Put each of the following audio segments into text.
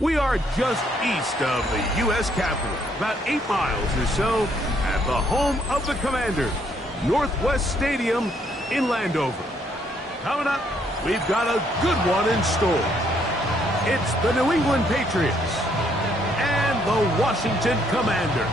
We are just east of the U.S. Capitol, about 8 miles or so, at the home of the Commanders, Northwest Stadium in Landover. Coming up, we've got a good one in store. It's the New England Patriots and the Washington Commanders.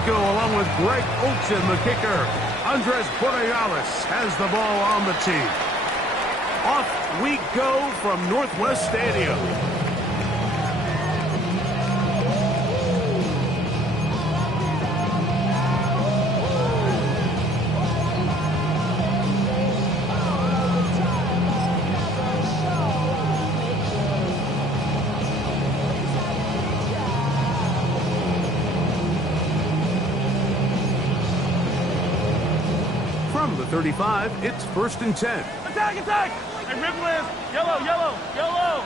Along with Greg Olsen, the kicker. Andres Borregales has the ball on the team. Off we go from Northwest Stadium. From the 35, it's 1st and 10. Attack, attack! Hey, Ripple is yellow, yellow, yellow.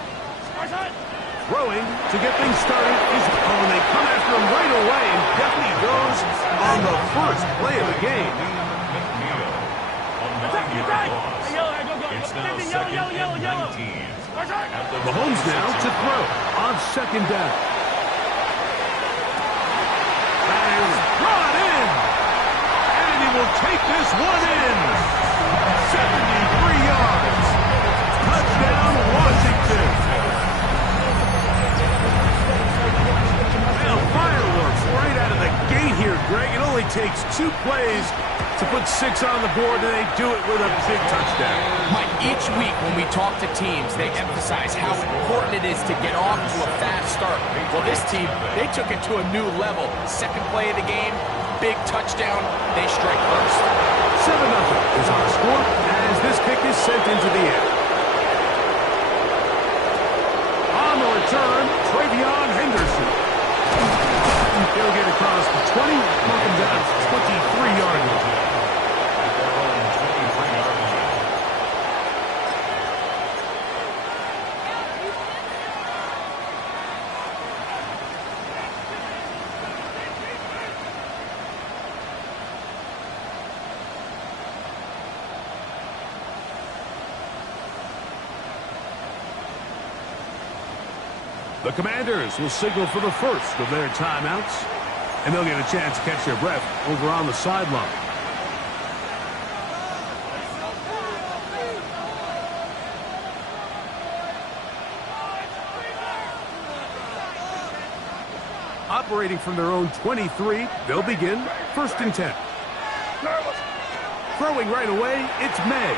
Throwing to get things started is, and they come after him right away, and definitely goes on the first play of the game. Attack, attack! Hey, yellow, go. Yellow. Mahomes now to throw on 2nd down. And brought in! And he will take this one in. 73 yards. Touchdown, Washington. Well, fireworks right out of the gate here, Greg. It only takes 2 plays to put 6 on the board, and they do it with a big touchdown. Mike, each week when we talk to teams, they emphasize how important it is to get off to a fast start. Well, this team, they took it to a new level. 2nd play of the game, big touchdown, they strike first. 7-0 is our score as this kick is sent into the air. On the return, Travion Henderson. He'll get across the 20, mark him down 23-yard line. The Commanders will signal for the first of their timeouts, and they'll get a chance to catch their breath over on the sideline. Operating from their own 23, they'll begin 1st and 10. Throwing right away, it's May.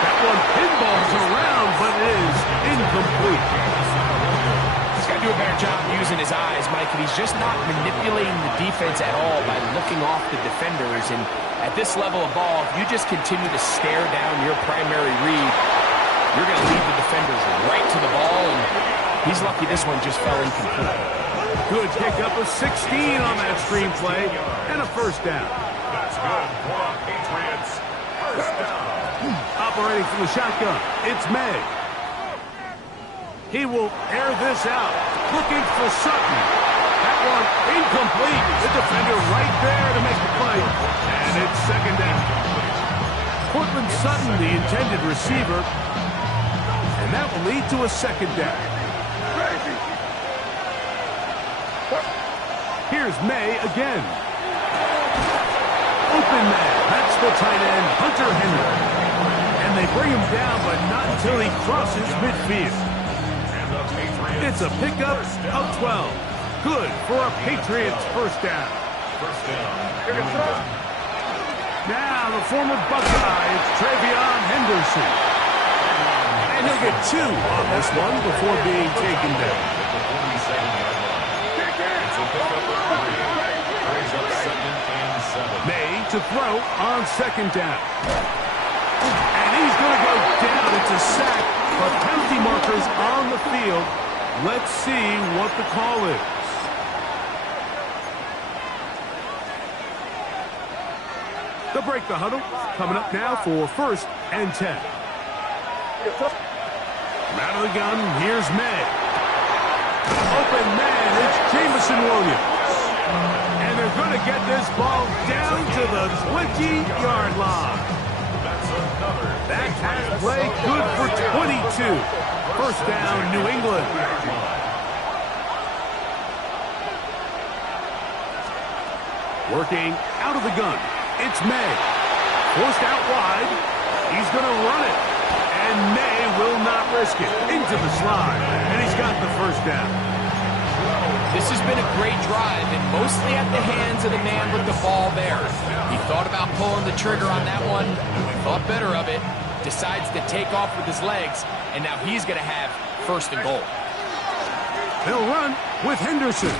That one pinballs around, but is incomplete. He's got to do a better job using his eyes, Mike, and he's just not manipulating the defense at all by looking off the defenders. And at this level of ball, if you just continue to stare down your primary read, you're going to lead the defenders right to the ball, and he's lucky this one just fell incomplete. Good pickup of 16 on that screenplay, and a 1st down. That's good for Patriots. 1st down. Operating from the shotgun, it's May. He will air this out, looking for Sutton. That one incomplete. The defender right there to make the play, and it's 2nd down. Cortland Sutton, the intended receiver, and that will lead to a 2nd down. Here's May again. Open man, that's the tight end, Hunter Henry. And they bring him down, but not until he crosses midfield. It's a pickup of 12. Good for a Patriots 1st down. Now the former Buckeye, it's Travion Henderson. And he'll get 2 on this one before being taken down. May to throw on 2nd down. And he's going to go down. It's a sack, but penalty markers on the field. Let's see what the call is. They'll break the huddle. Coming up now for 1st and 10. Out of the gun, here's May. Open man, it's Jamison Williams. And they're going to get this ball down to the 20-yard line. That pass play good for 22. 1st down, New England. Working out of the gun, it's May. Forced out wide. He's going to run it. And May will not risk it. Into the slide. And he's got the 1st down. This has been a great drive, and mostly at the hands of the man with the ball there. He thought about pulling the trigger on that one, thought better of it, decides to take off with his legs, and now he's going to have 1st and goal. They'll run with Henderson.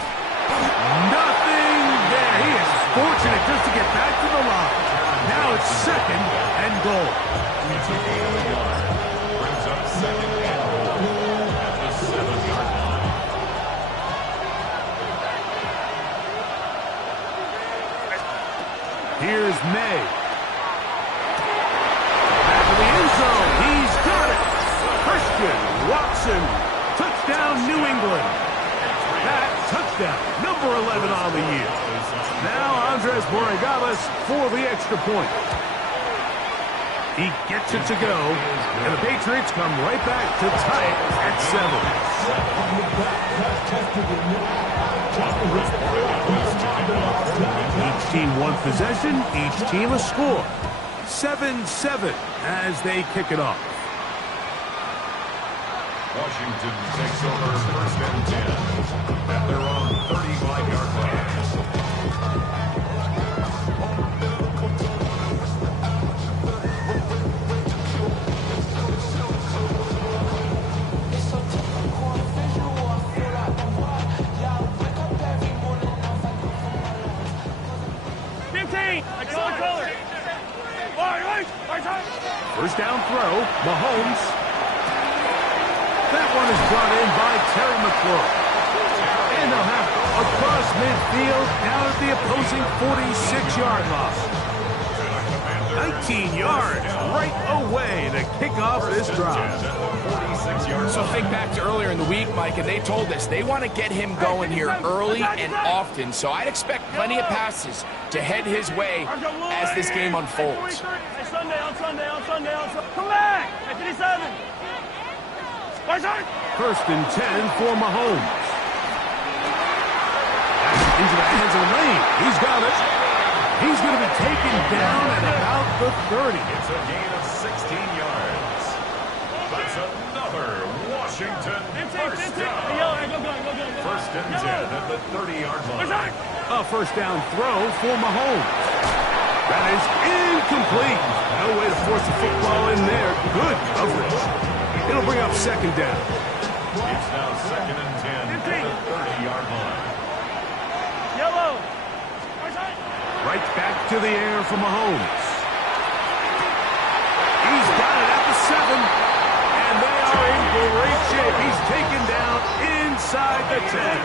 Nothing there. He is fortunate just to get back to the line. Now it's 2nd and goal. Brings up 2nd and goal at the 7-yard line. Here's May. Back to the end zone. He's got it. Christian Watson. Touchdown, New England. That touchdown, number 11 on the year. Now Andres Borregales for the extra point. He gets it to go, and the Patriots come right back to tie it at 7. Each team one possession, each team a score. 7-7 as they kick it off. Washington takes over 1st and 10 at their own 35-yard line. First down throw, Mahomes. That one is brought in by Terry McLaurin. And they'll have across midfield down at the opposing 46-yard line. 19 yards right away to kick off this drive. So think back to earlier in the week, Mike, and they told us they want to get him going here early and often. So I'd expect plenty of passes to head his way as this game unfolds. Sunday. Come back. At 37. 1st and 10 for Mahomes. Into the hands of Lane. He's got it. He's going to be taken down at about the 30. It's a gain of 16 yards. That's another Washington 1st down. 1st and 10 at the 30-yard line. A 1st down throw for Mahomes. That is incomplete. No way to force the football in there. Good coverage. It'll bring up 2nd down. It's now 2nd and 10 at the 30-yard line. Yellow. Right back to the air for Mahomes. He's got it at the 7. And they are in great shape. He's taken down inside the 10.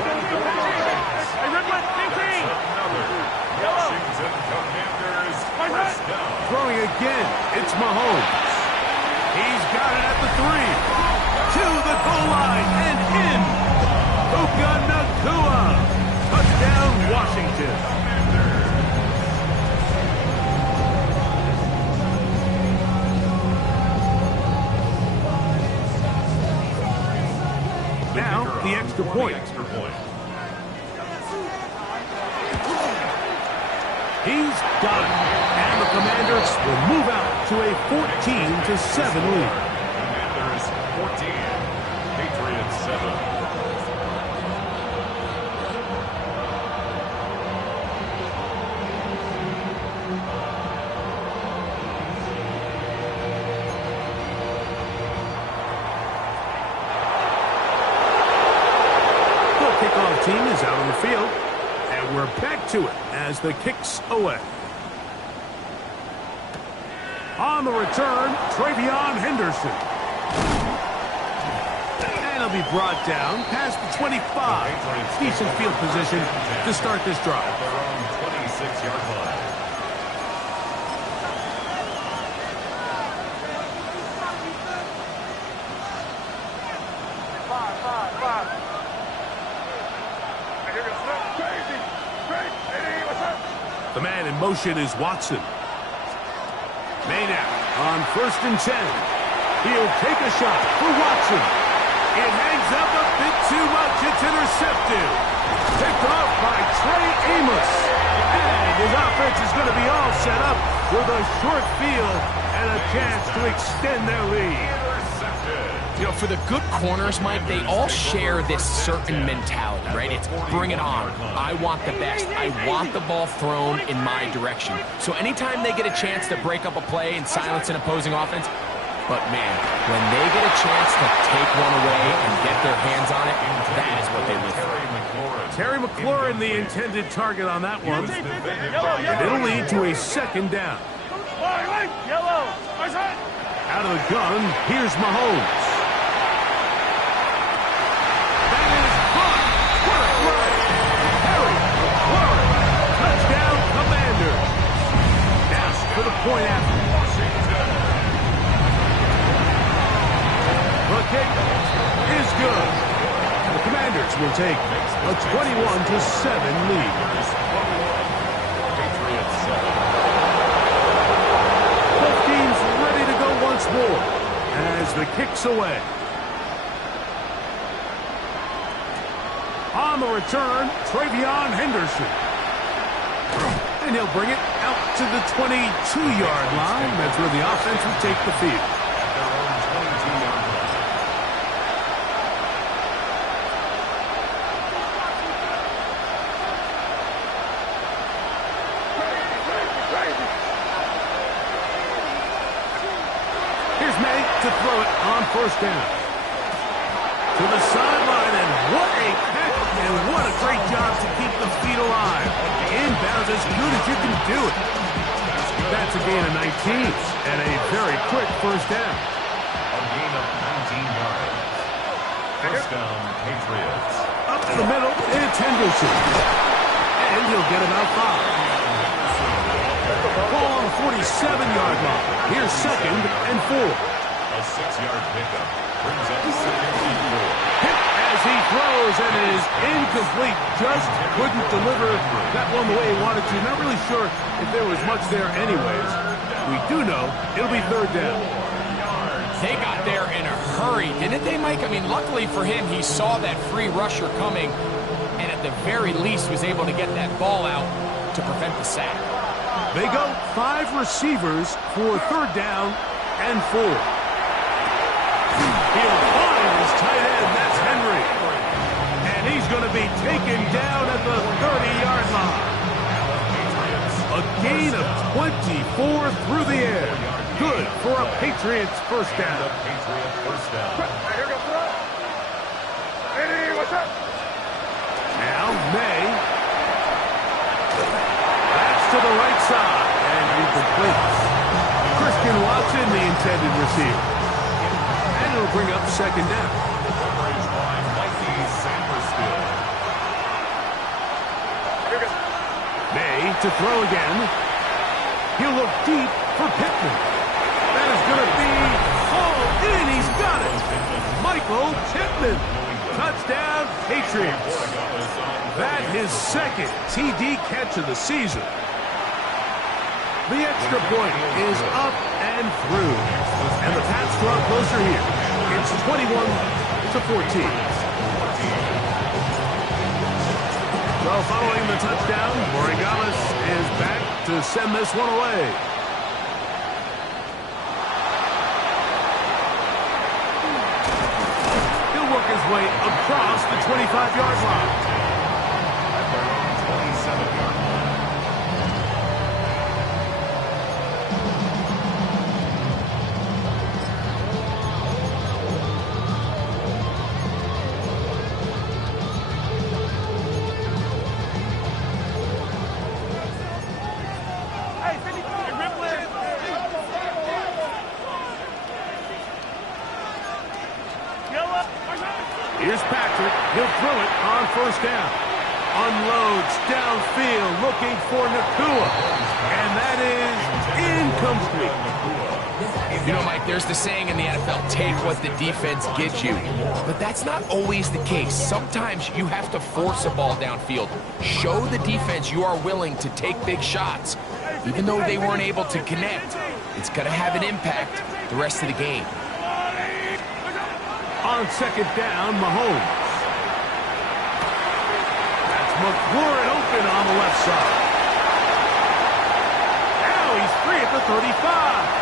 Washington Commanders 1st down. Throwing again, it's Mahomes. He's got it at the 3. To the goal line and in. Puka Nacua. Touchdown, Washington. Now, the extra point. He's got it. And the Commanders will move out to a 14-7 lead. Commanders 14, Patriots 7. Kickoff team is out on the field, and we're back to it as the kick's away. On the return, Travion Henderson. And he'll be brought down past the 25. Decent field position to start this drive. At their own 26-yard line. The man in motion is Watson. May now on 1st and 10. He'll take a shot for Watson. It hangs up a bit too much. It's intercepted. Picked off by Trey Amos. And his offense is going to be all set up with a short field and a chance to extend their lead. You know, for the good corners, Mike, they all share this certain mentality, right? It's bring it on. I want the best. I want the ball thrown in my direction. So anytime they get a chance to break up a play and silence an opposing offense, but man, when they get a chance to take one away and get their hands on it, that is what they live for. Terry McLaurin, the intended target on that one. And it'll lead to a second down. Yellow. Out of the gun, here's Mahomes. That is caught. What a throw. Terry McLaurin. Touchdown, Commanders. Now for the point after. The kick is good. The Commanders will take a 21-7 lead. Both teams ready to go once more as the kick's away. On the return, Travion Henderson. And he'll bring it out to the 22-yard line. That's where the offense will take the field. Here's May to throw it on 1st down. To the sideline, and what a catch, and what a great job to keep the feet alive. Inbounds as good as you can do it. That's a gain of 19 and a very quick 1st down. A gain of 19 yards. 1st down, Patriots. Up to the middle, it's Henderson. And he'll get about 5. Ball on the 47-yard line. Here's 2nd and 4. A 6-yard pickup brings up 2nd and 4. Hit as he throws, and it is incomplete. Just couldn't deliver that one the way he wanted to. Not really sure if there was much there anyways. We do know it'll be 3rd down. They got there in a hurry, didn't they, Mike? I mean, luckily for him, he saw that free rusher coming, and at the very least was able to get that ball out to prevent the sack. They go 5 receivers for 3rd down and 4. He'll find his tight end. That's Henry. And he's going to be taken down at the 30-yard line. A gain of 24 through the air. Good for a Patriots 1st down. Now May. That's to the right side. And incomplete. Christian Watson, the intended receiver. And it'll bring up 2nd down. May to throw again. He'll look deep for Pittman. That is going to be hauled in. He's got it. Michael Pittman. Touchdown, Patriots. That his 2nd TD catch of the season. The extra point is up and through. And the Pats draw closer here. It's 21-14. So following the touchdown, Borregales is back to send this one away. He'll work his way across the 25-yard line. At their own 27-yard line. Here's Patrick. He'll throw it on 1st down. Unloads downfield looking for Nakua. And that is incomplete. You know, Mike, there's the saying in the NFL, take what the defense gives you. But that's not always the case. Sometimes you have to force a ball downfield. Show the defense you are willing to take big shots. Even though they weren't able to connect, it's going to have an impact the rest of the game. On second down, Mahomes. That's McLaurin open on the left side. Now he's free at the 35.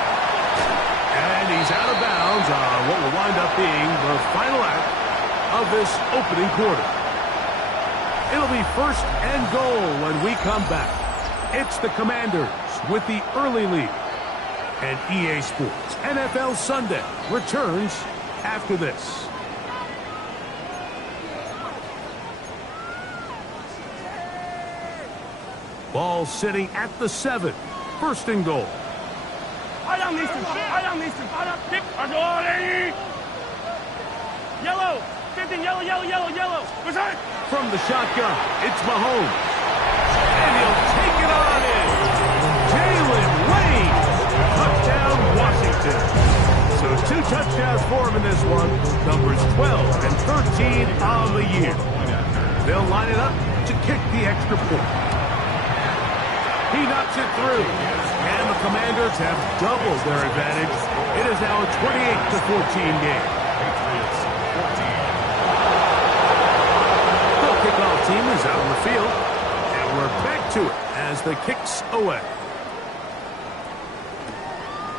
And he's out of bounds on what will wind up being the final act of this opening quarter. It'll be 1st and goal when we come back. It's the Commanders with the early lead. And EA Sports NFL Sunday returns after this. Ball sitting at the 7. 1st and goal. Yellow. 15, yellow. From the shotgun, it's Mahomes. And he'll take it on in. Jalen Wayne. Touchdown, Washington. So 2 touchdowns for him in this one. Numbers 12 and 13 on the year. They'll line it up to kick the extra point. He knocks it through. And the Commanders have doubled their advantage. It is now a 28-14 game. The kickoff team is out on the field. And we're back to it as the kick's away.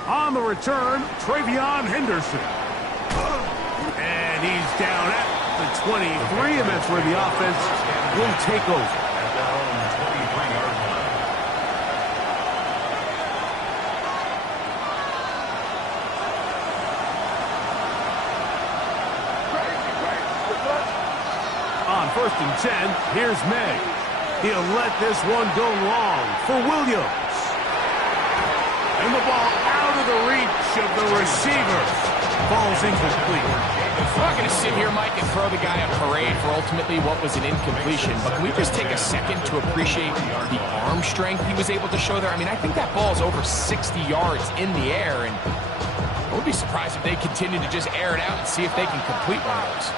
On the return, Travion Henderson. And he's down at the 23, and that's where the offense will take over. On 1st and 10, here's May. He'll let this one go long for Williams. And the ball out of the reach of the receiver. Ball's incomplete. I'm not going to sit here, Mike, and throw the guy a parade for ultimately what was an incompletion, but can we just take a second to appreciate the arm strength he was able to show there? I mean, I think that ball's over 60 yards in the air, and I would be surprised if they continue to just air it out and see if they can complete one of those.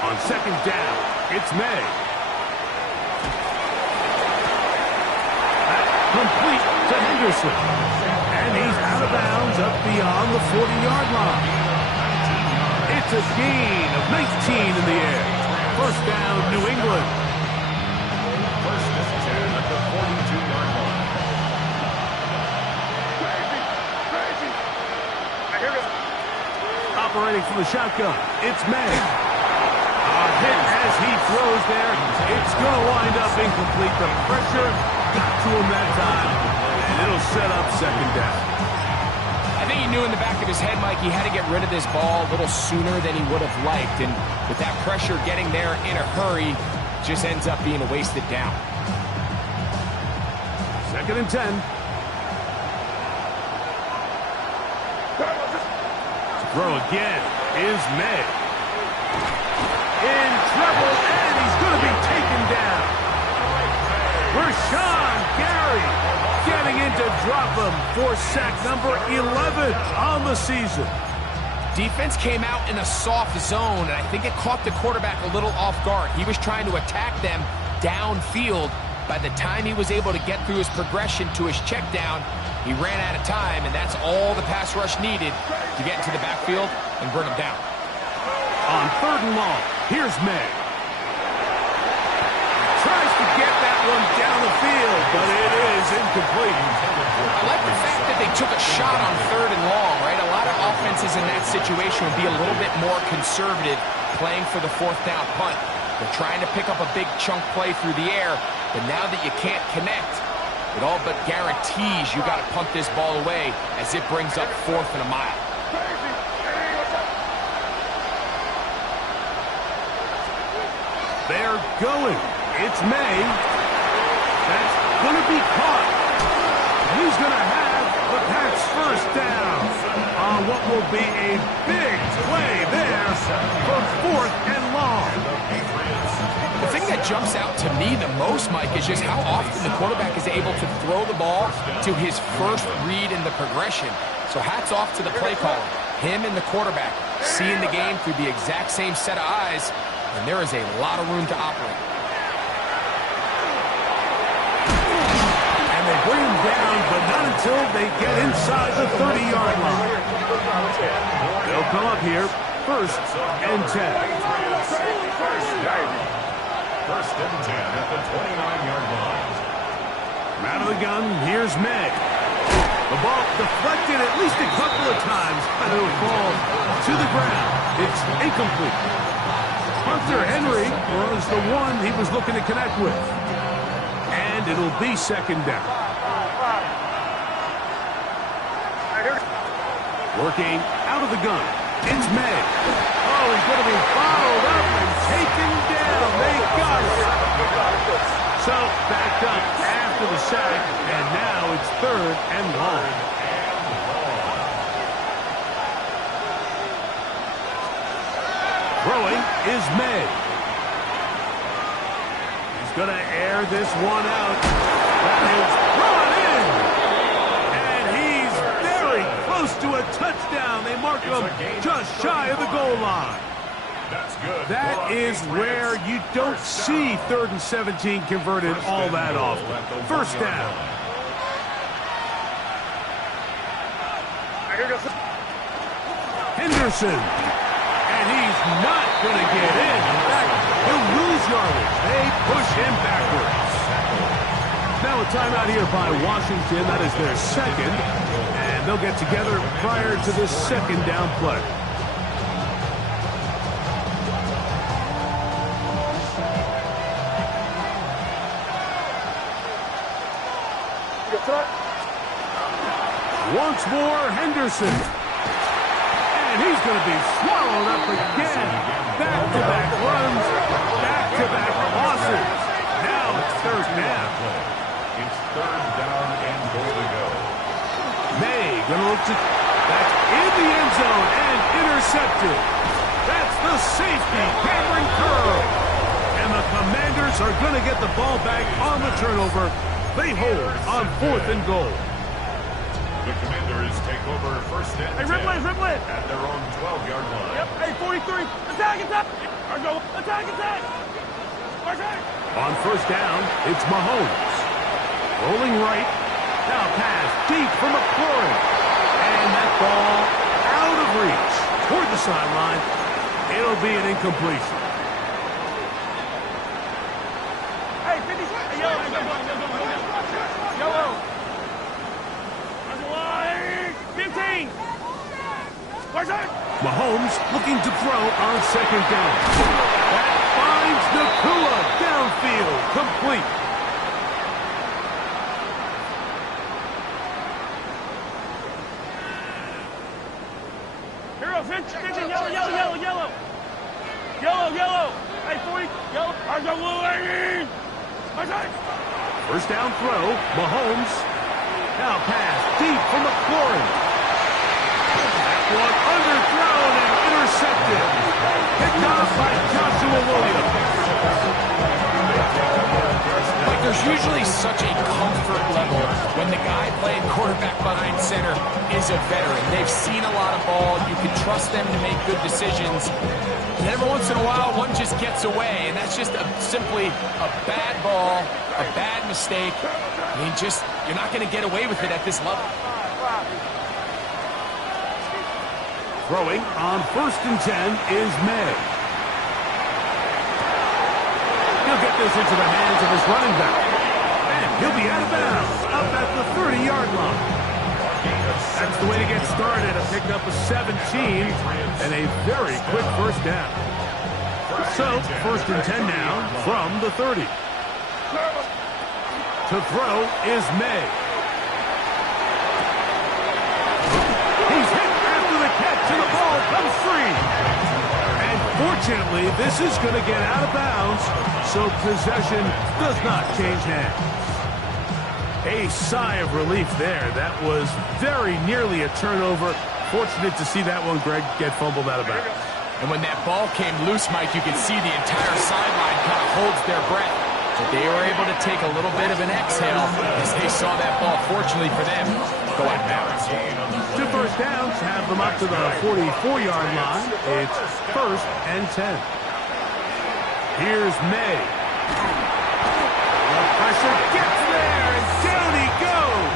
On 2nd down, it's May. Complete to Henderson. And he's out of bounds up beyond the 40-yard line. It's a gain of 19 in the air. 1st down, New England. 1st and 10 at the 42-yard line. Operating from the shotgun, it's May. A hit as he throws there. It's going to wind up incomplete. The pressure got to him that time, and it'll set up 2nd down. I think he knew in the back of his head, Mike, he had to get rid of this ball a little sooner than he would have liked, and with that pressure getting there in a hurry, just ends up being a wasted down. 2nd and 10. Throw again is May. In trouble, and he's going to be taken down. Rashawn Gary getting in to drop him for sack number 11 on the season. Defense came out in a soft zone, and I think it caught the quarterback a little off guard. He was trying to attack them downfield. By the time he was able to get through his progression to his check down, he ran out of time, and that's all the pass rush needed to get into the backfield and bring him down. On 3rd and long, here's May. Tries to get that one down the field, but it is incomplete. I like the fact that they took a shot on 3rd and long, right? A lot of offenses in that situation would be a little bit more conservative playing for the 4th down punt. They're trying to pick up a big chunk play through the air, but now that you can't connect, it all but guarantees you got to punt this ball away as it brings up 4th and a mile. They're going. It's May. That's going to be caught. He's going to have the Pats' 1st down on what will be a big play there for 4th and long. The thing that jumps out to me the most, Mike, is just how often the quarterback is able to throw the ball to his first read in the progression. So hats off to the play caller. Him and the quarterback seeing the game through the exact same set of eyes, and there is a lot of room to operate. And they bring him down, but not until they get inside the 30-yard line. They'll come up here, 1st and 10. First and 10 at the 29-yard line. Out of the gun, here's May. The ball deflected at least a couple of times, but it'll fall to the ground. It's incomplete. Hunter Henry was the one he was looking to connect with. And it'll be 2nd down. Working out of the gun. It's May. Oh, he's going to be followed up and taken down. They got it. So, backed up after the sack, and now it's 3rd and long. Throwing is May. He's going to air this one out. That is brought in. And he's very close to a touchdown. They mark him just shy of the goal line. That's good. That is where you don't see 3rd and 17 converted all that often. 1st down. Henderson. And he's not going to get in. In fact, he'll lose yardage. They push him backwards. Now a timeout here by Washington. That is their 2nd. And they'll get together prior to this 2nd down play. Once more, Henderson. And he's going to be swallowed up again. Back-to-back runs, back-to-back losses. Now it's 3rd down. It's 3rd down and goal to go. May going to look to... That's in the end zone and intercepted. That's the safety, Cameron Curl. And the Commanders are going to get the ball back on the turnover. They hold on 4th and goal. The Commanders take over 1st and 10 at their own 12-yard line. Yep, hey, 43. Attack, attack. Argo, attack, attack. On 1st down, it's Mahomes. Rolling right. Now pass deep for McLaurin. And that ball out of reach toward the sideline. It'll be an incompletion. Hey, 50. Hey, yellow. 15. Mahomes looking to throw on 2nd down. That finds Nakua downfield, complete. Hero, 15, yellow. Yellow. Hey, 40, yellow. Argo, blue, 1st down throw, Mahomes. Now pass deep for McLaurin. That one underthrown and intercepted. Picked off by Joshua Williams. Like, there's usually such a comfort level when the guy playing quarterback behind center is a veteran. They've seen a lot of ball. You can trust them to make good decisions. And every once in a while, one just gets away, and that's just simply a bad ball, a bad mistake. I mean, you're not going to get away with it at this level. Throwing on 1st and 10 is May. He'll get this into the hands of his running back. And he'll be out of bounds up at the 30-yard line. That's the way to get started. A pick up a 17 and a very quick 1st down. So, 1st and 10 now from the 30. To throw is May. He's hit after the catch, and the ball comes free. And fortunately, this is going to get out of bounds, so possession does not change hands. A sigh of relief there. That was very nearly a turnover. Fortunate to see that one, get fumbled out of bounds. And when that ball came loose, Mike, you could see the entire sideline kind of holds their breath. But they were able to take a little bit of an exhale as they saw that ball, fortunately for them, go out of bounds. 2 first downs have them up to the 44-yard line. It's 1st and 10. Here's May. The pressure gets there, and down he goes.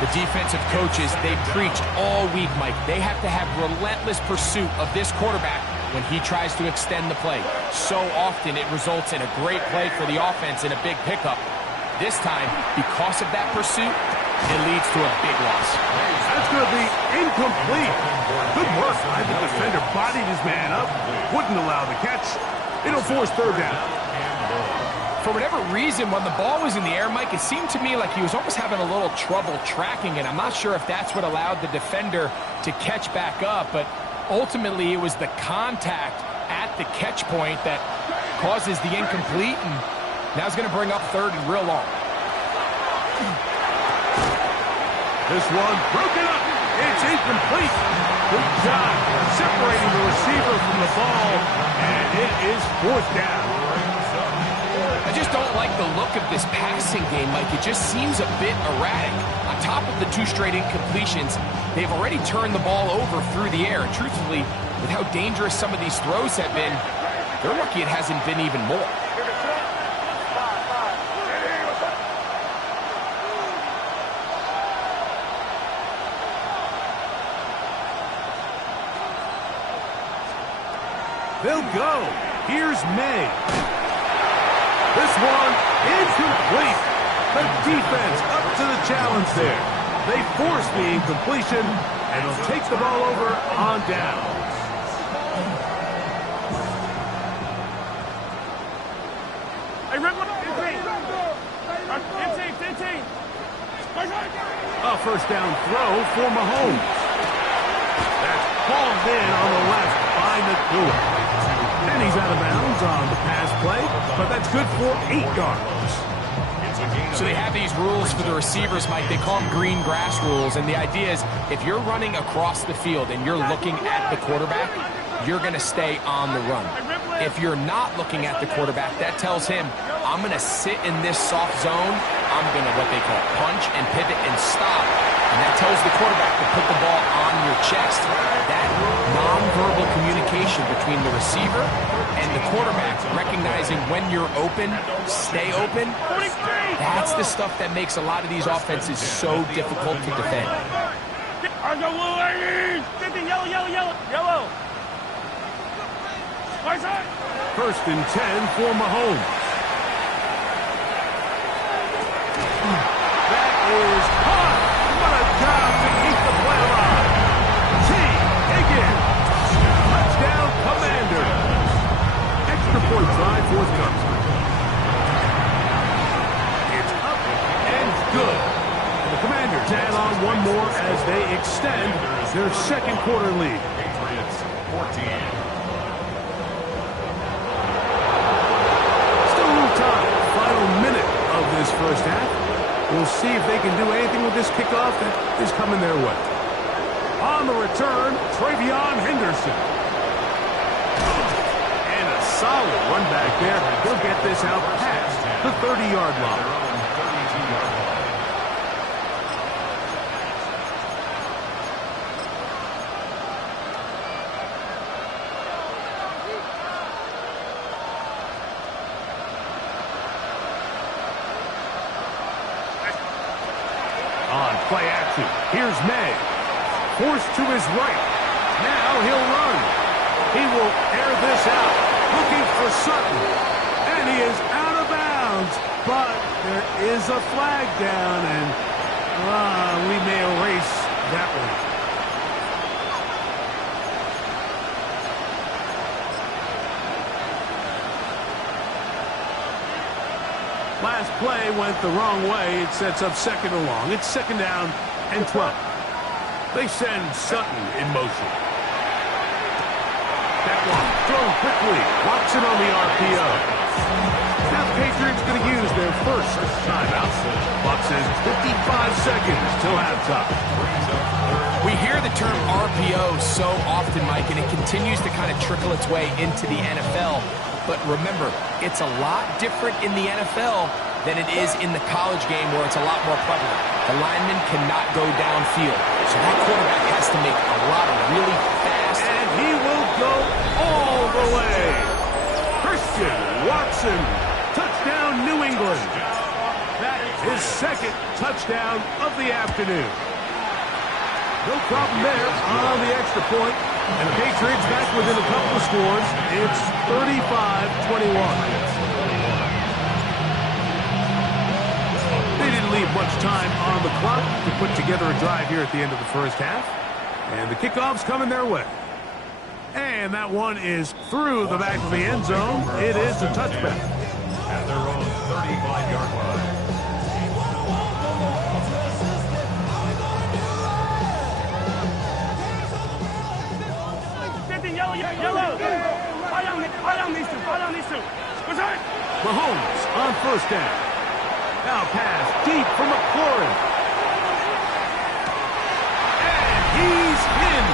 The defensive coaches, they preach all week, Mike. They have to have relentless pursuit of this quarterback when he tries to extend the play. So often it results in a great play for the offense and a big pickup. This time, because of that pursuit, it leads to a big loss. That's going to be incomplete. Good work. The defender bodied his man up, wouldn't allow the catch. It'll force 3rd down. For whatever reason, when the ball was in the air, Mike, it seemed to me like he was almost having a little trouble tracking it. I'm not sure if that's what allowed the defender to catch back up, but ultimately it was the contact at the catch point that causes the incomplete, and now it's going to bring up 3rd and real long. This one broken up. It's incomplete. Good job separating the receiver from the ball, and it is 4th down. I just don't like the look of this passing game, Mike. It just seems a bit erratic. On top of the 2 straight incompletions, they've already turned the ball over through the air. And truthfully, with how dangerous some of these throws have been, they're lucky it hasn't been even more. They'll go. Here's May. This one incomplete. The defense up to the challenge there. They force the incompletion, and they'll take the ball over on downs. Hey, Rick, 15. A 1st down throw for Mahomes. That's hauled in on the left by Nakua. And he's out of bounds on the pass play, but that's good for 8 yards. So they have these rules for the receivers, Mike. They call them green grass rules, and the idea is if you're running across the field and you're looking at the quarterback, you're going to stay on the run. If you're not looking at the quarterback, that tells him, I'm going to sit in this soft zone. I'm going to, what they call, punch and pivot and stop. And that tells the quarterback to put the ball on your chest. That nonverbal communication between the receiver and the quarterback, recognizing when you're open, stay open, that's the stuff that makes a lot of these offenses so difficult to defend. Yellow. 1st and 10 for Mahomes. That is caught. What a job to keep the play alive. Higgins. Touchdown, Commanders. Extra point try, 4th comes. It's up and good. And the Commanders add on one more as they extend their 2nd quarter lead. Patriots 14. Minute of this 1st half. We'll see if they can do anything with this kickoff that is coming their way. On the return, Travion Henderson. And a solid run back there. He'll get this out past the 30-yard line. Play action. Here's May. Forced to his right. Now he'll run. He will air this out. Looking for Sutton. And he is out of bounds. But there is a flag down, and we may erase that one. Last play went the wrong way. It sets up 2nd and long. It's 2nd down and 12. They send Sutton in motion. That one thrown quickly. Watson on the RPO. Now the Patriots going to use their 1st timeout. Clock says 55 seconds till halftime. We hear the term RPO so often, Mike, and it continues to kind of trickle its way into the NFL. But remember, it's a lot different in the NFL than it is in the college game where it's a lot more prevalent. The lineman cannot go downfield, so that quarterback has to make a lot of really fast... And he will go all the way. Christian Watson, touchdown New England. That is his second touchdown of the afternoon. No problem there on the extra point. And the Patriots back within a couple of scores. It's 35-21. They didn't leave much time on the clock to put together a drive here at the end of the first half. And the kickoff's coming their way. And that one is through the back of the end zone. It is a touchback. At their own 35-yard line. Yellow. Fire on these two. What's that? Mahomes on first down. Now pass deep for McLaurin. And he's in.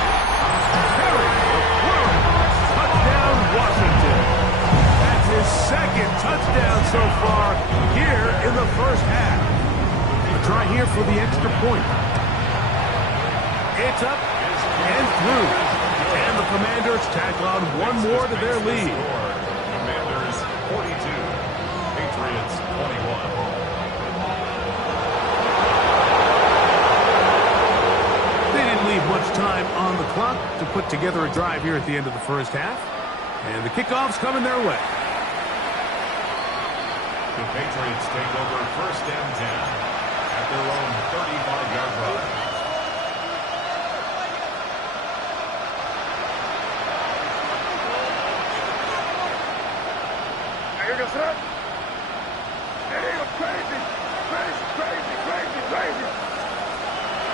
Terry McLaurin. Touchdown, Washington. That's his second touchdown so far here in the first half. A try here for the extra point. It's up and through. And the Commanders tack on one more to their lead. Commanders 42, Patriots 21. They didn't leave much time on the clock to put together a drive here at the end of the first half. And the kickoff's coming their way. The Patriots take over first and 10 at their own 35-yard line.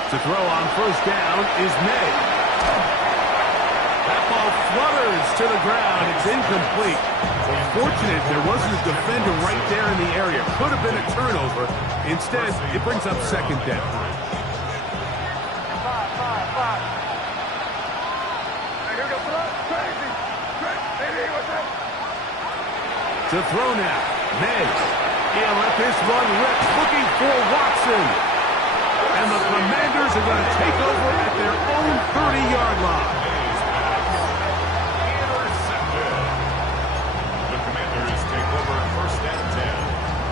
To throw on first down is May. That ball flutters to the ground. It's incomplete. Fortunate there wasn't a defender right there in the area. Could have been a turnover. Instead, it brings up second down. To throw now, May. He'll let this one rip, looking for Watson. And the Commanders are going to take over at their own 30-yard line. Intercepted. The Commanders take over first and 10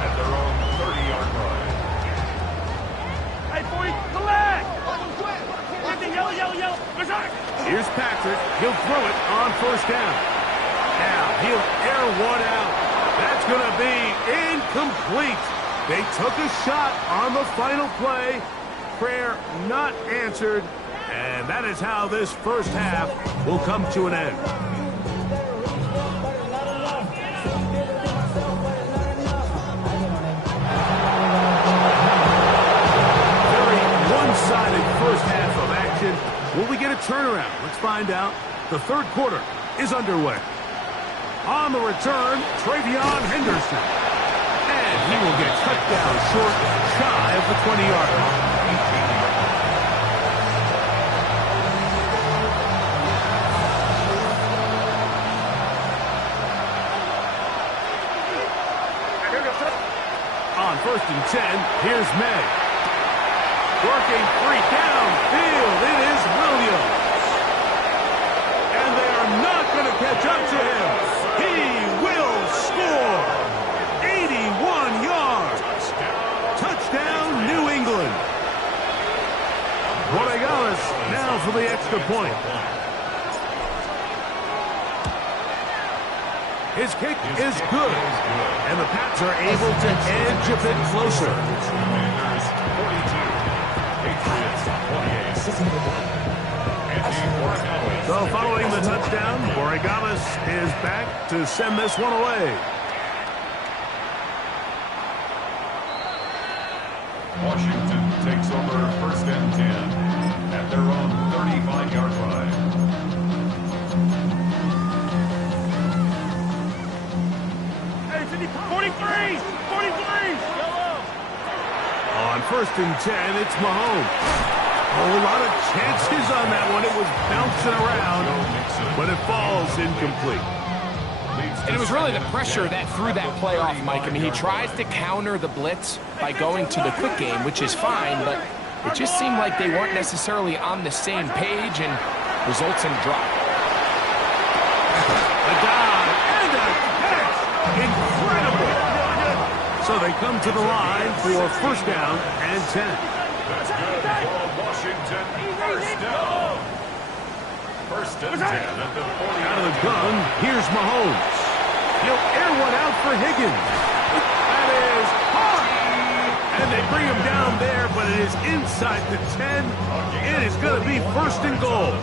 at their own 30-yard line. Hey, boy, collect! Yellow. Here's Patrick. He'll throw it on first down. Now he'll air one out. That's going to be incomplete. They took a shot on the final play. Prayer not answered. And that is how this first half will come to an end. Very one-sided first half of action. Will we get a turnaround? Let's find out. The third quarter is underway. On the return, Travion Henderson. And he will get cut down short, shy of the 20-yard line. On first and 10, here's May. Working free downfield, it is Williams. And they are not going to catch up to him. He will score. 81 yards. Touchdown, New England. Borregales now for the extra point. His kick is good. And the Pats are able to edge a bit closer. Commanders 42, Patriots 28. So following the touchdown, Borregales is back to send this one away. Washington takes over first and 10 at their own 35-yard line. On first and 10, it's Mahomes. A whole lot of chances on that one. It was bouncing around, but it falls incomplete. Leads And it was really the pressure that threw that play off, Mike. I mean, he tries to counter the blitz by going to the quick game, which is fine, but it just seemed like they weren't necessarily on the same page and results in a drop. A dive and a catch. Incredible. So they come to the line for first down and 10. That's good for Washington. First down. First and 10 at the 40. Out of the gun, here's Mahomes. He'll air one out for Higgins. That is hard. And they bring him down there, but it is inside the 10. It is going to be first and goal.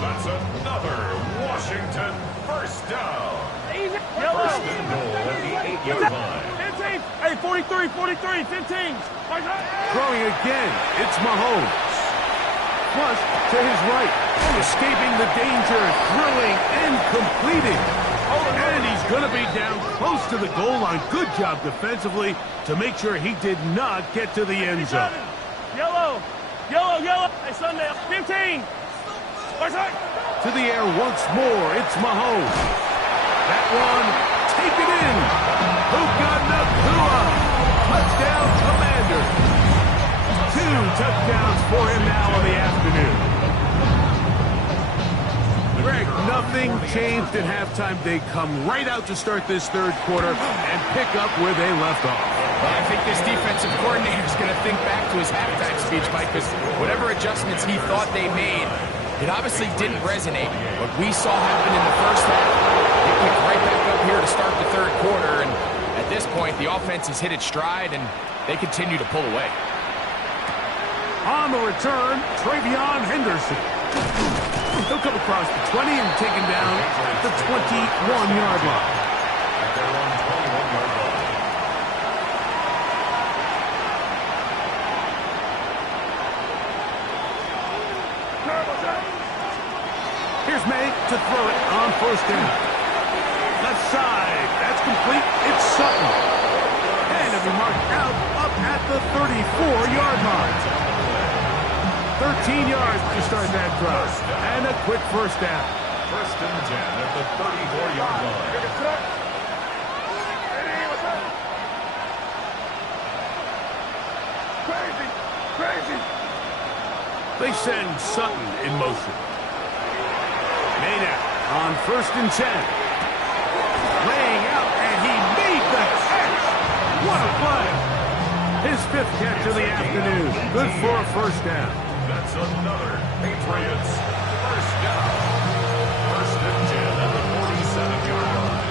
That's another Washington first down. First and goal at the 8-yard line. 15. Hey, 43, 43, 15. Throwing again, it's Mahomes. Plus, to his right, escaping the danger, throwing and completing. And he's going to be down close to the goal line. Good job defensively to make sure he did not get to the end zone. Yellow, yellow, yellow. Hey, Sunday, 15. To the air once more, it's Mahomes. That one, take it in. Puka Nakua. Touchdown, Commanders. 2 touchdowns for him now in the afternoon. Greg, nothing changed at halftime. They come right out to start this third quarter and pick up where they left off. Well, I think this defensive coordinator is going to think back to his halftime speech, Mike, because whatever adjustments he thought they made, it obviously didn't resonate. What we saw happen in the first half, it picked right back up here to start the third quarter, and at this point, the offense has hit its stride, and they continue to pull away. On the return, Travion Henderson. He'll come across the 20 and taken down at the 21-yard line. They're on 21-yard line. Here's May to throw it on first down. Left side, that's complete. It's Sutton. And it'll be marked out up at the 34-yard line. 13 yards to start that drive. And a quick first down. First and 10 at the 34-yard line. Crazy, crazy. They send Sutton in motion. May now on first and 10. Laying out, and he made the catch. What a play. His 5th catch of the afternoon. Good for a first down. That's another Patriots first down. First and 10 at the 47-yard line.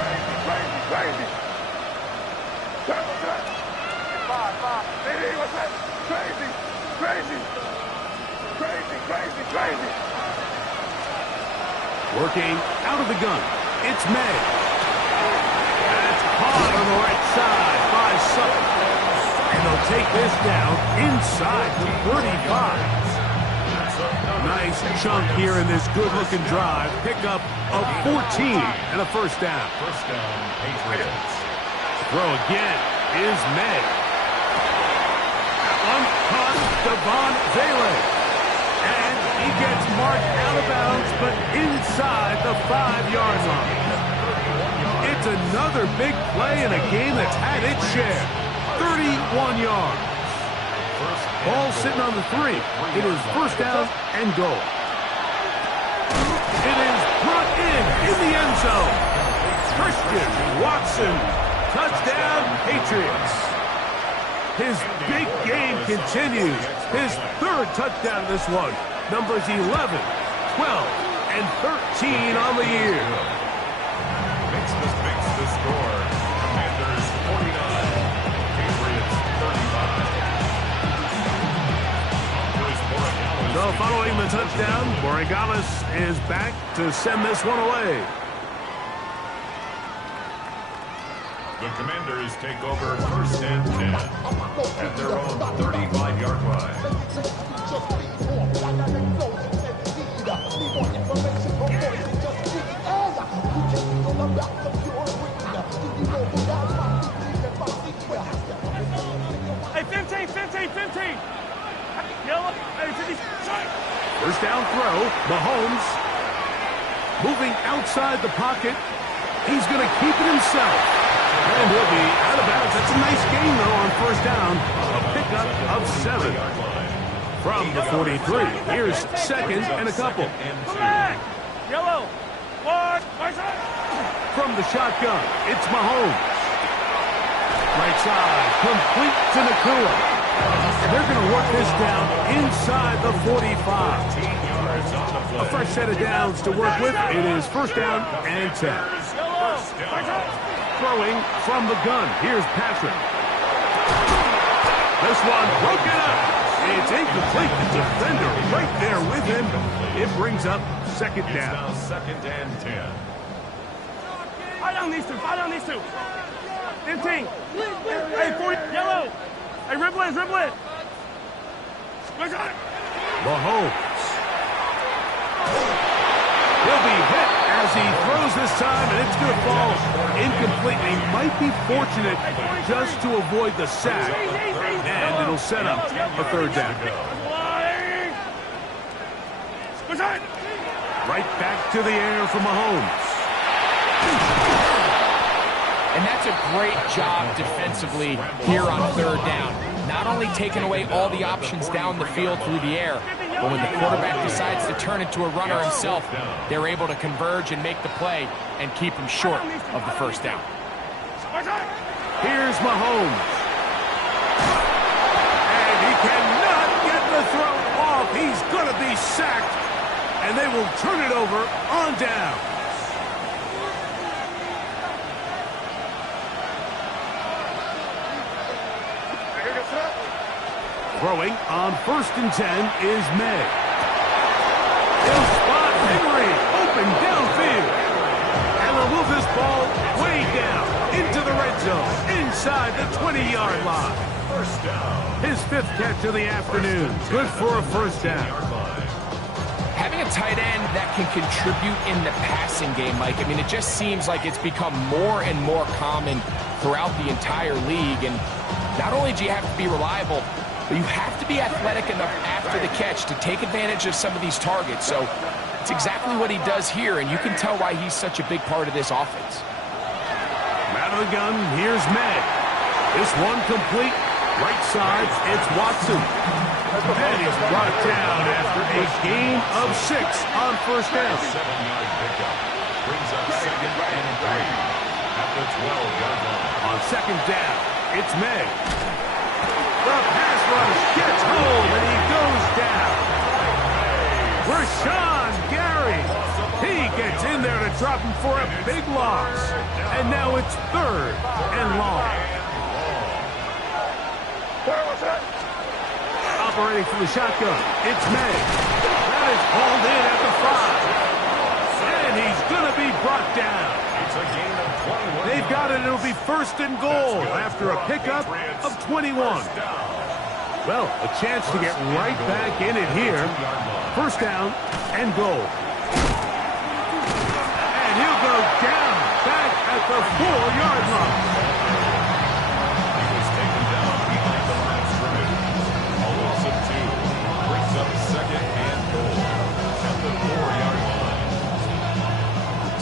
Crazy, crazy, crazy. Five. Hey, what's that? Crazy, crazy. Crazy, crazy, crazy. Working out of the gun. It's May. That's caught on the right side by Sutton. And they'll take this down inside the 35. Nice chunk here in this good-looking drive. Pick up of 14 and a first down. First down, Patriots. Throw again is May. That one caught Devon Vele. And he gets marked out of bounds, but inside the 5-yard line. It's another big play in a game that's had its share. 31 yards. Ball sitting on the 3. It is first down and goal. It is brought in the end zone. Christian Watson, touchdown Patriots. His big game continues. His 3rd touchdown this one. Numbers 11, 12, and 13 on the year. Makes the score. Commanders 49, Patriots 35. So following the touchdown, Borregales is back to send this one away. The Commanders take over first and 10 at their own 35-yard line. Hey, 15. Yellow. Hey, 50. First down throw. Mahomes moving outside the pocket. He's going to keep it himself. And he'll be out of bounds. That's a nice gain, though, on first down. A pickup of 7. From the 43, here's second and a couple. Come back. Yellow. One. From the shotgun, it's Mahomes. Right side, complete to Nakua. They're going to work this down inside the 45. A fresh set of downs to work with. It is first down and 10. Throwing from the gun. Here's Patrick. This one broken up. It's incomplete. The defender right there with him. It brings up second down. Now second and 10. Fire on these two. Fire on these two. 15. Hey, 40. Yellow. Hey, dribble it. Dribble it. Mahomes. He'll be hit as he throws this time, and it's going to fall incomplete. He might be fortunate just to avoid the sack, and it'll set up a third down. Right back to the air for Mahomes. And that's a great job defensively here on third down. Not only taking away all the options down the field through the air, but when the quarterback decides to turn into a runner himself, they're able to converge and make the play and keep him short of the first down. Here's Mahomes. And he cannot get the throw off. He's going to be sacked, and they will turn it over on down. Throwing on first and 10 is May. He'll spot Henry open downfield. And will move this ball way down into the red zone, inside the 20-yard line. First down. His 5th catch of the afternoon. Good for a first down. Having a tight end that can contribute in the passing game, Mike, I mean, it just seems like it's become more and more common throughout the entire league. And not only do you have to be reliable, but you have to be athletic enough after the catch to take advantage of some of these targets. So it's exactly what he does here, and you can tell why he's such a big part of this offense. Out of the gun, here's May. This one complete. Right side, it's Watson. And he's brought down after a gain of 6 on first down. 7-yard pickup. Brings up second and 3 at the 12-yard line. On second down, it's May. The pass rush gets home, and he goes down. Rashawn Gary. He gets in there to drop him for a big loss. And now it's third and long. Operating from the shotgun, it's May. That is hauled in at the 5. And he's going to be brought down. It's a gain of 21. They've got it. It'll be first and goal after a pickup of 21. Well, a chance to get right back in it here. First down and goal. And he'll go down back at the 4-yard line. He was taken down behind the line of scrimmage. A loss of 2 brings up second and goal at the 4-yard line.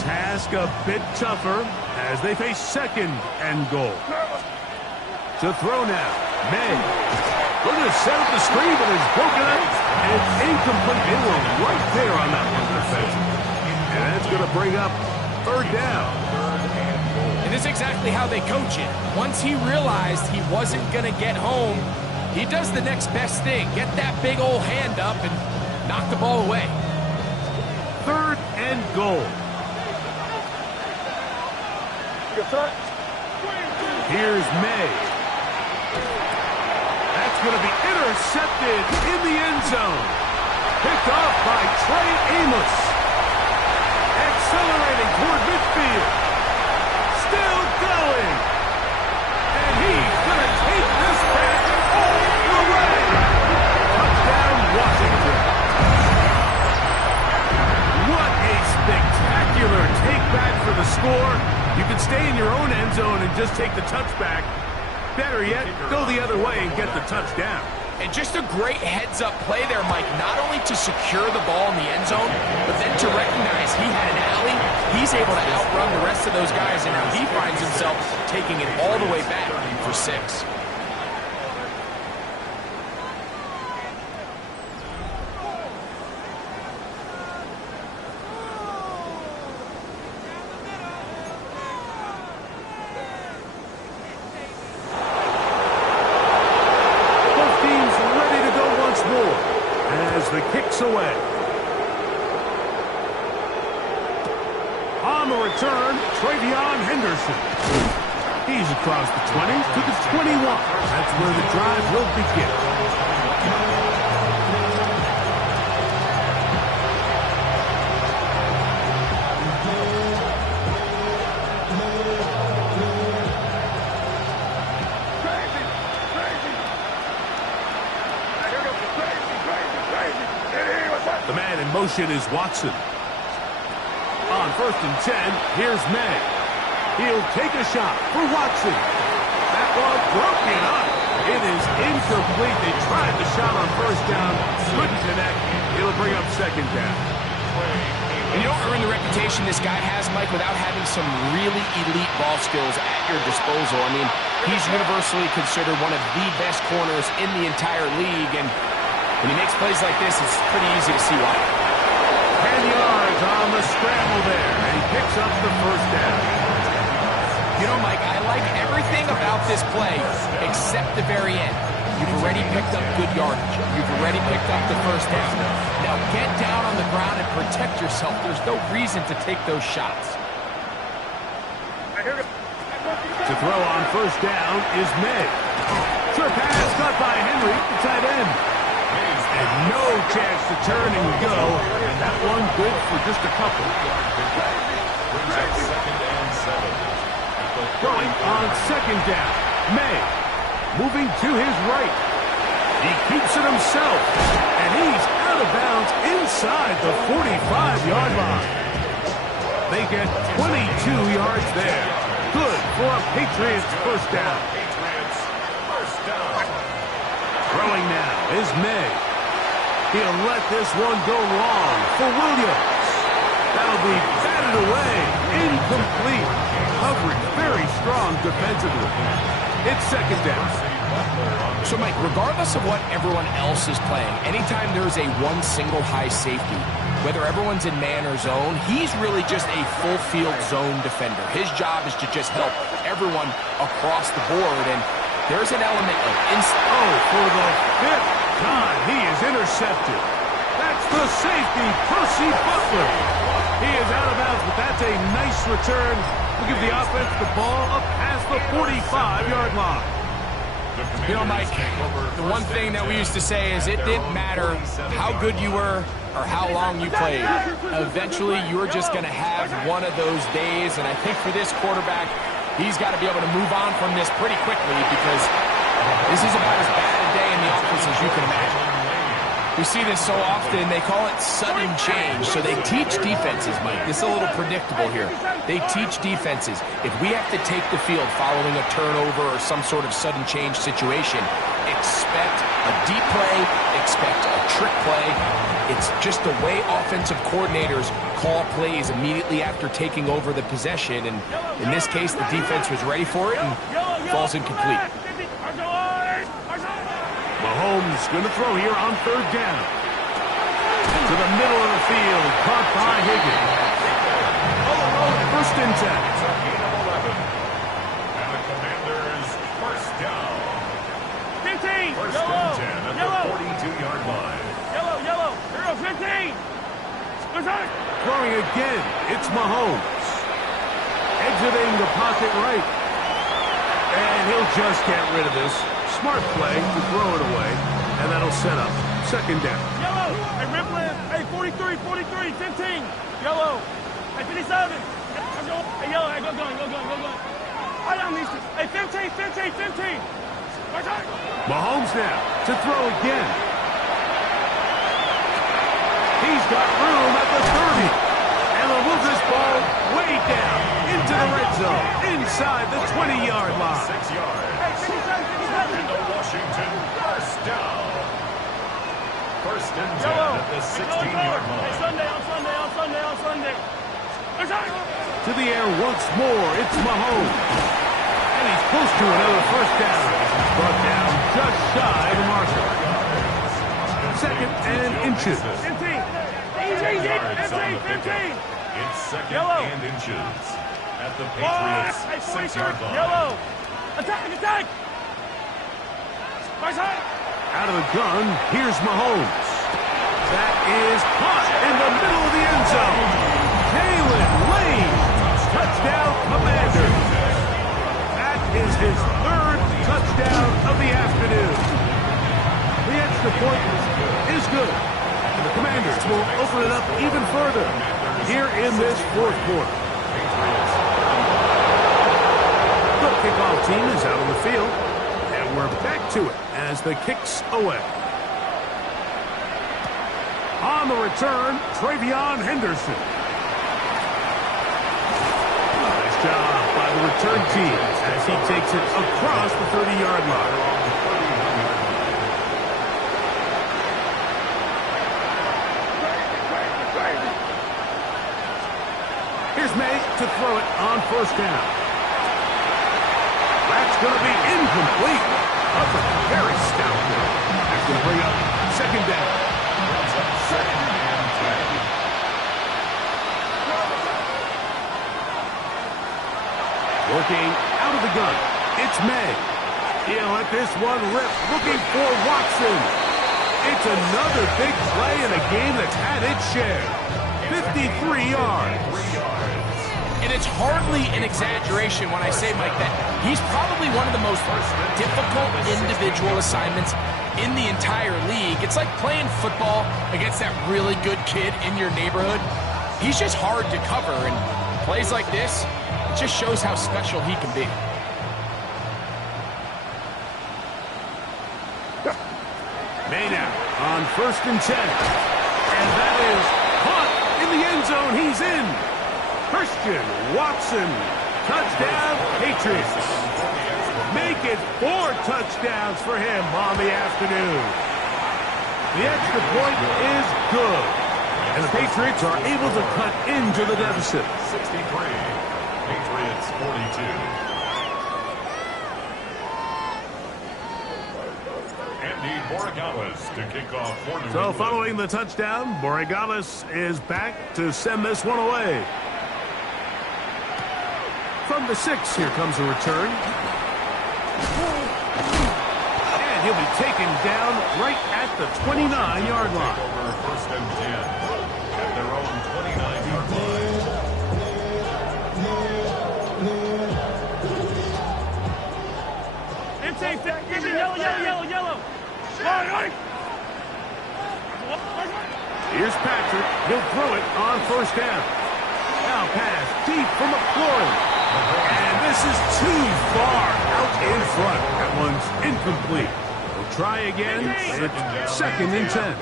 Task a bit tougher as they face second and goal. To throw now, May. Looking to set up the screen, but it's broken up, and it's incomplete. They were right there on that one defensively. And that's going to bring up third down. And this is exactly how they coach it. Once he realized he wasn't going to get home, he does the next best thing. Get that big old hand up and knock the ball away. Third and goal. Here's May. That's going to be intercepted in the end zone. Picked off by Trey Amos. Accelerating toward midfield. Still going. And he's going to take this back all the way. Touchdown, Washington. What a spectacular take back for the score. You can stay in your own end zone and just take the touchback. Better yet, go the other way and get the touchdown. And just a great heads-up play there, Mike, not only to secure the ball in the end zone, but then to recognize he had an alley. He's able to outrun the rest of those guys, and now he finds himself taking it all the way back for 6. The kick's away. On the return, Travion Henderson. He's across the 20 to the 21. That's where the drive will begin. The man in motion is Watson. On 1st and 10, here's May. He'll take a shot for Watson. That ball broken up. It is incomplete. They tried the shot on 1st down. Couldn't connect. It'll bring up 2nd down. And you don't earn the reputation this guy has, Mike, without having some really elite ball skills at your disposal. I mean, he's universally considered one of the best corners in the entire league, and when he makes plays like this, it's pretty easy to see why. 10 yards on the scramble there, and he picks up the 1st down. You know, Mike, I like everything about this play except the very end. You've already picked up good yardage. You've already picked up the 1st down. Now get down on the ground and protect yourself. There's no reason to take those shots. To throw on 1st down is May. Short pass caught by Henry, the tight end. And no chance to turn and go. And that one good for just a couple. Throwing on 2nd down. May. Moving to his right. He keeps it himself. And he's out of bounds inside the 45-yard line. They get 22 yards there. Good for a Patriots 1st down. Throwing now is May. He'll let this one go long for Williams. That'll be batted away. Incomplete. Coverage very strong defensively. It's 2nd down. So, Mike, regardless of what everyone else is playing, anytime there's a one single high safety, whether everyone's in man or zone, he's really just a full field zone defender. His job is to just help everyone across the board, and there's an element of for the 5th time he is intercepted. That's the safety, Percy Butler. He is out of bounds, but that's a nice return. We'll give the offense the ball up past the 45-yard line. You know, Mike, the one thing that we used to say is it didn't matter how good you were or how long you played. Eventually, you were just going to have one of those days, and I think for this quarterback, he's got to be able to move on from this pretty quickly because this is about as bad a day in the office as you can imagine. We see this so often, they call it sudden change. So they teach defenses, Mike. This is a little predictable here. They teach defenses. If we have to take the field following a turnover or some sort of sudden change situation, expect a deep play, expect a trick play. It's just the way offensive coordinators call plays immediately after taking over the possession. And in this case, the defense was ready for it and falls incomplete. Mahomes going to throw here on 3rd down. To the middle of the field, caught by Higgins. 1st and 10. And the Commanders' 1st down. 15. 1st and 10 at the 42-yard line. Yellow. Here goes 15. Throwing again, it's Mahomes. Exiting the pocket right. And he'll just get rid of this. Smart play to throw it away, and that'll set up 2nd down. Yellow. Hey, Ripland. Hey, 43, 15. Yellow. Hey, 57. Hey, yellow. Hey, go going. I don't need to. Hey, 15. Mahomes now to throw again. He's got room at the 30. And they'll move this ball way down into the red zone, inside the 20-yard line. 6 yards. And the Washington 1st down. To the air once more, it's Mahomes. And he's close to another first down. He's brought down just shy of the marker. Second and inches. 15. Yards on the pickup. It's second and inches at the Patriots' 6-yard line. Yellow. Attack. Out of the gun, here's Mahomes. That is caught in the middle of the end zone. Jalen Lane, touchdown Commanders. That is his third touchdown of the afternoon. The extra point is good. And the Commanders will open it up even further here in this fourth quarter. The kickoff team is out on the field. And we're back to it as the kick's away. On the return, Travion Henderson. Nice job by the return team as he takes it across the 30-yard line. Here's May to throw it on first down. That's going to be incomplete. That's a very stout one. That's going to bring up second down. Working out of the gun, it's May. He'll let this one rip, looking for Watson. It's another big play in a game that's had its share. 53 yards. And it's hardly an exaggeration when I say, Mike, that he's probably one of the most difficult individual assignments in the entire league. It's like playing football against that really good kid in your neighborhood. He's just hard to cover, and plays like this, it just shows how special he can be. Made out on 1st and 10. And that is caught in the end zone. He's in. Christian Watson. Touchdown, Patriots. Make it 4 touchdowns for him on the afternoon. The extra point is good. And the Patriots are able to cut into the deficit. 63. Patriots 42. Andy Borregales to kick off for New England. Following the touchdown, Borregales is back to send this one away. From the 6, here comes a return. And he'll be taken down right at the 29-yard line. Over 1st and 10 at their own 29-yard line. Yellow. Here's Patrick. He'll throw it on 1st down. Now pass deep for McLaurin. And this is too far out in front. That one's incomplete. We'll try again. It's 2nd and 10.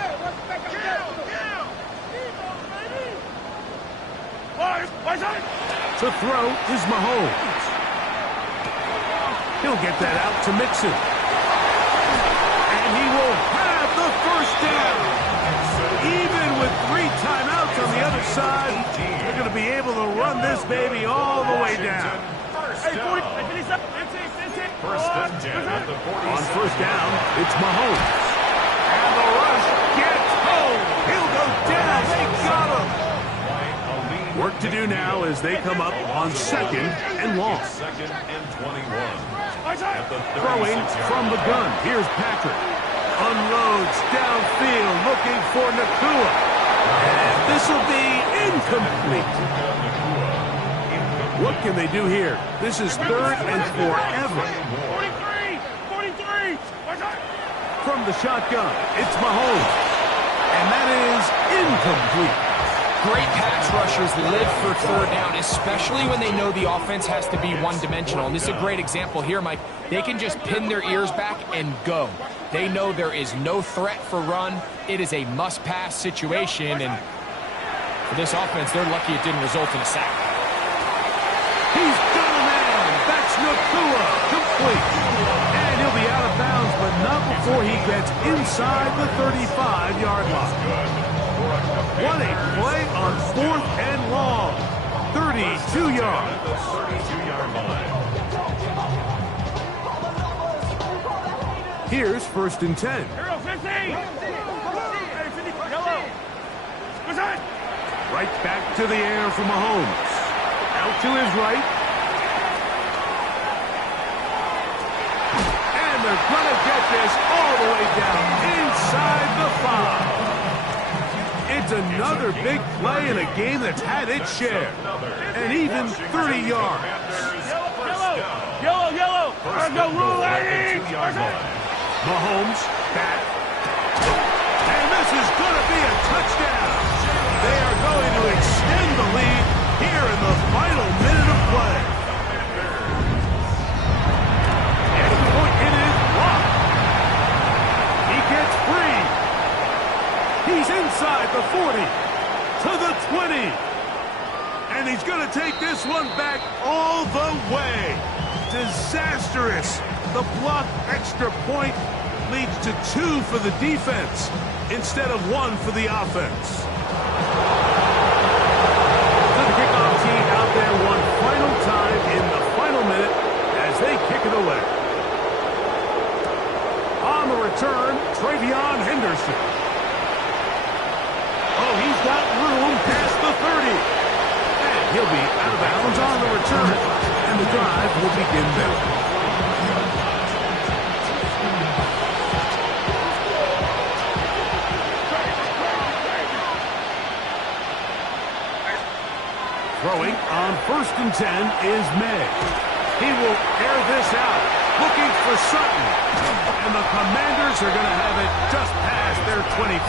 To throw is Mahomes. He'll get that out to Mixon. And he will have the 1st down. Even with 3 timeouts on the other side, they're going to be able to run this baby all the way down. First and 10 at the 40. On 1st down, it's Mahomes. And the rush gets home. He'll go down. They got him. Work to do now as they come up on 2nd and long. 2nd and 21. Throwing from the gun. Here's Patrick. Unloads downfield looking for Nakua. And this will be incomplete. What can they do here? This is 3rd and forever. 43. From the shotgun, it's Mahomes. And that is incomplete. Great pass rushers live for 3rd down, especially when they know the offense has to be one-dimensional. And this is a great example here, Mike. They can just pin their ears back and go. They know there is no threat for run. It is a must-pass situation, and for this offense, they're lucky it didn't result in a sack. He's got a man. That's Nakua. Complete. And he'll be out of bounds, but not before he gets inside the 35-yard line. What a play on 4th and long. 32 yards. At the 32-yard line. Here's 1st and 10. Hero 15. Hey, 55. Yellow. What's that? Right back to the air for Mahomes. Out to his right. And they're going to get this all the way down inside the 5. It's another big play in a game that's had its share. And even 30 yards. Yellow. Let's go, rule Mahomes back. And this is going to be a touchdown. They are going to extend the lead here in the final minute of play. And the point, it is blocked. He gets free. He's inside the 40 to the 20. And he's going to take this one back all the way. Disastrous. The blocked extra point leads to 2 for the defense instead of 1 for the offense. So the kickoff team out there one final time in the final minute as they kick it away. On the return, Travion Henderson. Oh, he's got room past the 30. And he'll be out of bounds on the return. And the drive will begin there. Throwing on 1st and 10 is May. He will air this out, looking for Sutton. And the Commanders are going to have it just past their 25.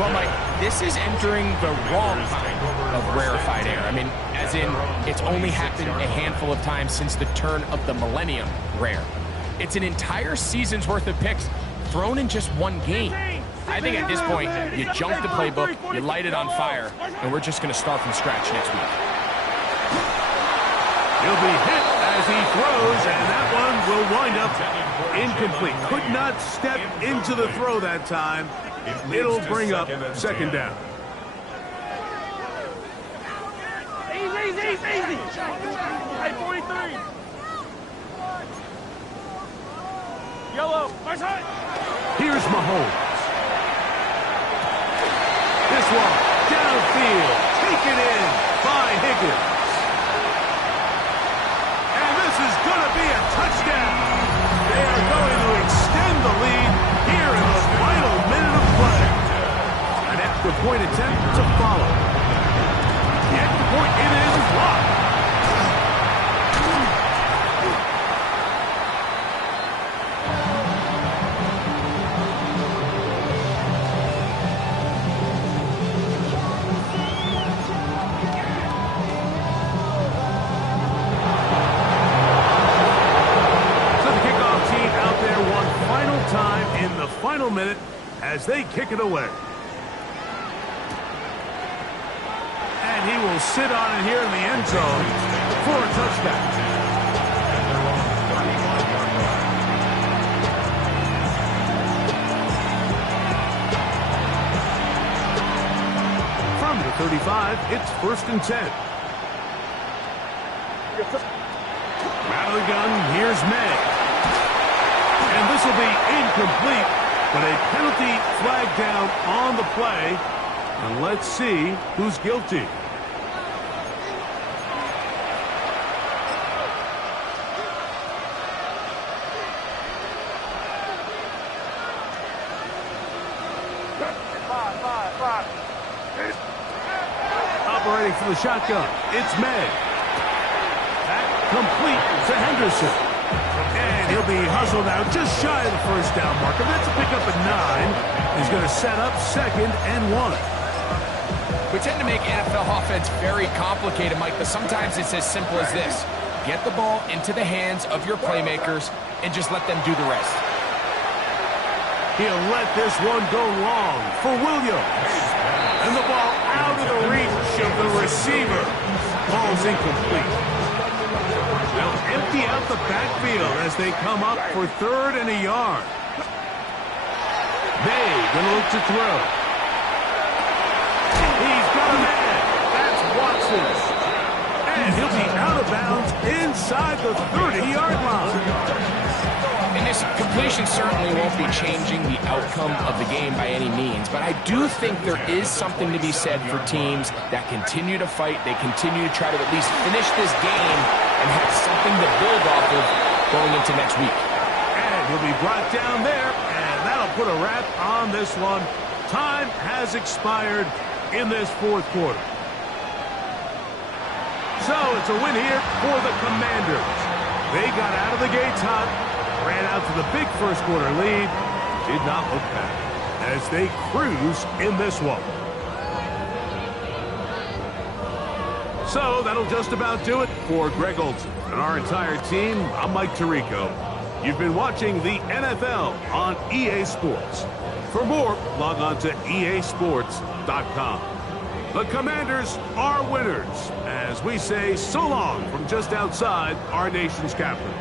Well, Mike, this is entering the wrong kind of rarefied air. I mean, as in, it's only happened a handful of times since the turn of the millennium rare. It's an entire season's worth of picks thrown in just one game. I think at this point, you junk the playbook, you light it on fire, and we're just going to start from scratch next week. He'll be hit as he throws, and that one will wind up incomplete. Could not step into the throw that time. It'll bring up 2nd down. Easy. Hey, 43. Yellow. Here's Mahomes. This one, downfield, taken in by Higgins. And this is going to be a touchdown. They are going to extend the lead here in the final minute of play. An extra point attempt to follow. The extra point, it is blocked. Final minute as they kick it away. And he will sit on it here in the end zone for a touchdown. From the 35, it's 1st and 10. Out of the gun, here's May. And this will be incomplete. But a penalty flag down on the play. And let's see who's guilty. Operating for the shotgun, it's May. Back complete to Henderson. And he'll be hustled out just shy of the 1st down marker. That's a pickup at 9. He's going to set up 2nd and 1. We tend to make NFL offense very complicated, Mike, but sometimes it's as simple as this. Get the ball into the hands of your playmakers and just let them do the rest. He'll let this one go long for Williams. And the ball out of the reach of the receiver. Ball's incomplete. They'll empty out the backfield as they come up for 3rd and a yard. May gonna look to throw. He's got a man. That's Watson. situation certainly won't be changing the outcome of the game by any means, but I do think there is something to be said for teams that continue to fight. They continue to try to at least finish this game and have something to build off of going into next week. And he'll be brought down there, and that'll put a wrap on this one. Time has expired in this fourth quarter. So it's a win here for the Commanders. They got out of the gates hot, ran out to the big first quarter lead, did not look back as they cruise in this one. So that'll just about do it for Greg Olson and our entire team. I'm Mike Tirico. You've been watching the NFL on EA Sports. For more, log on to easports.com. The Commanders are winners as we say so long from just outside our nation's capital.